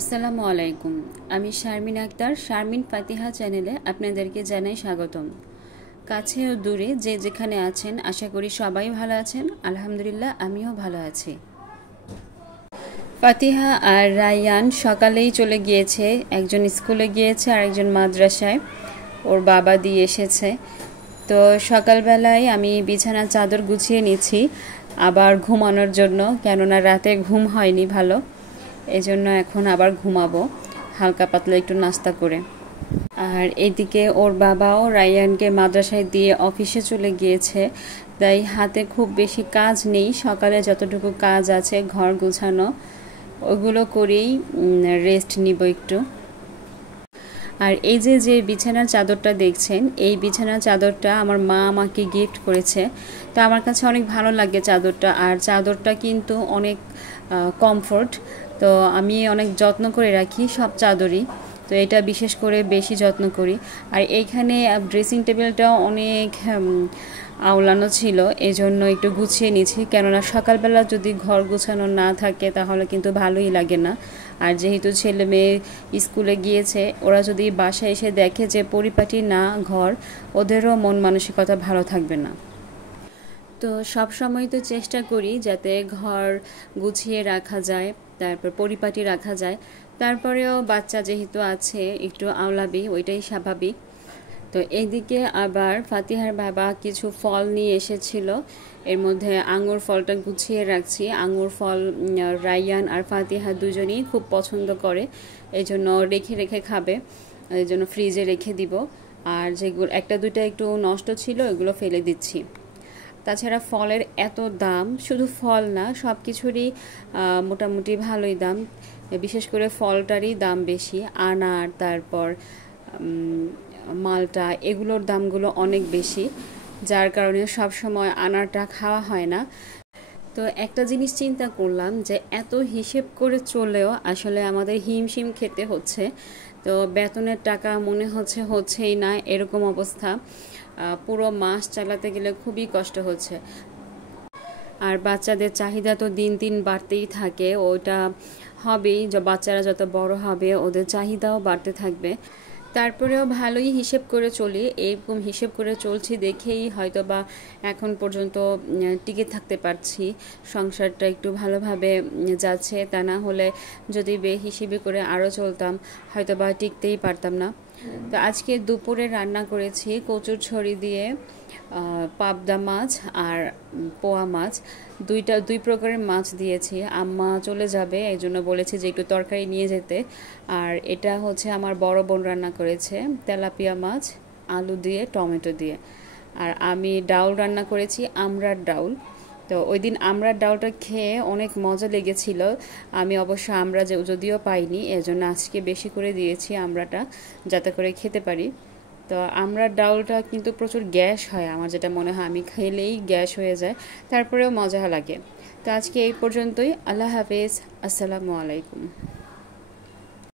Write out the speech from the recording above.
আসসালামু আলাইকুম। আমি শারমিন আক্তার, শারমিন ফাতিহা চ্যানেলে আপনাদেরকে জানাই স্বাগতম। কাছে ও দূরে যে যেখানে আছেন, আশা করি সবাই ভালো আছেন। আলহামদুলিল্লাহ, আমিও ভালো আছি। ফাতিহা আর রায়ান সকালেই চলে গিয়েছে, একজন স্কুলে গিয়েছে আর একজন মাদ্রাসায়, ওর বাবা দিয়ে এসেছে। তো সকালবেলায় আমি বিছানার চাদর গুছিয়ে নিচ্ছি আবার ঘুমানোর জন্য, কেননা রাতে ঘুম হয়নি ভালো, এজন্য এখন আবার ঘুমাবো হালকা পাতলা একটু নাস্তা করে। আর এদিকে ওর বাবাও রায়ানকে মাদ্রাসায় দিয়ে অফিসে চলে গিয়েছে, তাই হাতে খুব বেশি কাজ নেই। সকালে যতটুকু কাজ আছে ঘর গোছানো, ওগুলো করেই রেস্ট নিব একটু। আর এই যে যে বিছানার চাদরটা দেখছেন, এই বিছানার চাদরটা আমার মা আমাকে গিফট করেছে। তো আমার কাছে অনেক ভালো লাগে চাদরটা, আর চাদরটা কিন্তু অনেক কমফোর্ট। তো আমি অনেক যত্ন করে রাখি সব চাদরই, তো এটা বিশেষ করে বেশি যত্ন করি। আর এইখানে ড্রেসিং টেবিলটাও অনেক আওলানো ছিল, এজন্য একটু গুছিয়ে নিয়েছি, কেননা সকালবেলা যদি ঘর গুছানো না থাকে তাহলে কিন্তু ভালোই লাগে না। আর যেহেতু ছেলে মেয়ে স্কুলে গিয়েছে, ওরা যদি বাসায় এসে দেখে যে পরিপাটি না ঘর, ওদেরও মন মানসিকতা ভালো থাকবে না। তো সব সময় তো চেষ্টা করি যাতে ঘর গুছিয়ে রাখা যায়, তারপর পরিপাটি রাখা যায়। তারপরেও বাচ্চা যেহেতু আছে একটু আওলাবি, ওইটাই স্বাভাবিক। তো এইদিকে আবার ফাতিহার বাবা কিছু ফল নিয়ে এসেছিল, এর মধ্যে আঙুর ফলটা গুছিয়ে রাখছি। আঙুর ফল রায়ান আর ফাতিহা দুজনেই খুব পছন্দ করে, এই জন্য রেখে রেখে খাবে, এই জন্য ফ্রিজে রেখে দিব। আর যেগুলো একটা দুইটা একটু নষ্ট ছিল, এগুলো ফেলে দিচ্ছি। তাছাড়া ফলের এত দাম, শুধু ফল না সব কিছুরই মোটামুটি ভালোই দাম, বিশেষ করে ফলটারই দাম বেশি। আনার, তারপর মালটা, এগুলোর দামগুলো অনেক বেশি, যার কারণে সব সময় আনারটা খাওয়া হয় না। তো একটা জিনিস চিন্তা করলাম যে এত হিসেব করে চলেও আসলে আমাদের হিমশিম খেতে হচ্ছে। তো বেতনের টাকা মনে হচ্ছেই না, এরকম অবস্থা। পুরো মাস চালাতে গেলে খুবই কষ্ট হচ্ছে। আর বাচ্চাদের চাহিদা তো দিন দিন বাড়তেই থাকে, ওইটা হবেই। বাচ্চারা যত বড় হবে ওদের চাহিদাও বাড়তে থাকবে। তারপরেও ভালোই হিসেব করে চলি, এরকম হিসেব করে চলছি দেখেই হয়তো বা এখন পর্যন্ত টিকে থাকতে পারছি, সংসারটা একটু ভালোভাবে যাচ্ছে। তা না হলে যদি বেহিসেবি করে আরও চলতাম হয়তো বা টিকতেই পারতাম না। তো আজকে দুপুরে রান্না করেছি কচুরছড়ি দিয়ে পাবদা মাছ আর পোয়া মাছ, দুই প্রকারের মাছ দিয়েছি। আম্মা চলে যাবে, এই জন্য বলেছে যে একটু তরকারি নিয়ে যেতে। আর এটা হচ্ছে আমার বড় বোন রান্না করেছে, তেলাপিয়া মাছ আলু দিয়ে টমেটো দিয়ে। আর আমি ডাউল রান্না করেছি, আমড়ার ডাউল। তো ওই দিন আমড়ার ডাউলটা খেয়ে অনেক মজা লেগেছিল। আমি অবশ্য আমড়া যদিও পাইনি, এজন্য আজকে বেশি করে দিয়েছি আমড়াটা, যাতে করে খেতে পারি। তো আমড়ার ডাউলটা কিন্তু প্রচুর গ্যাস হয়, আমার যেটা মনে হয়, আমি খেলেই গ্যাস হয়ে যায়, তারপরেও মজা লাগে। তো আজকে এই পর্যন্তই। আল্লাহ হাফেজ, আসসালামু আলাইকুম।